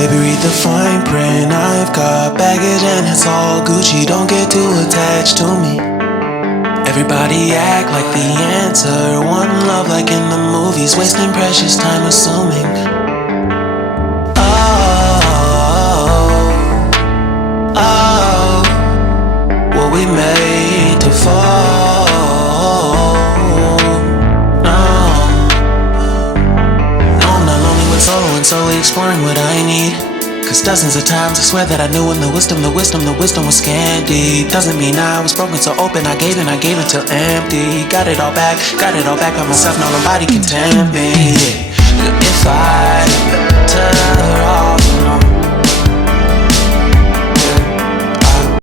Baby, read the fine print. I've got baggage and it's all Gucci. Don't get too attached to me. Everybody act like the answer. One love like in the movies. Wasting precious time assuming. Oh, were we made to fall? And slowly exploring what I need. Cause dozens of times I swear that I knew when the wisdom was scanty. Doesn't mean I was broken, so open I gave till empty. Got it all back by myself, now nobody can tempt me. If I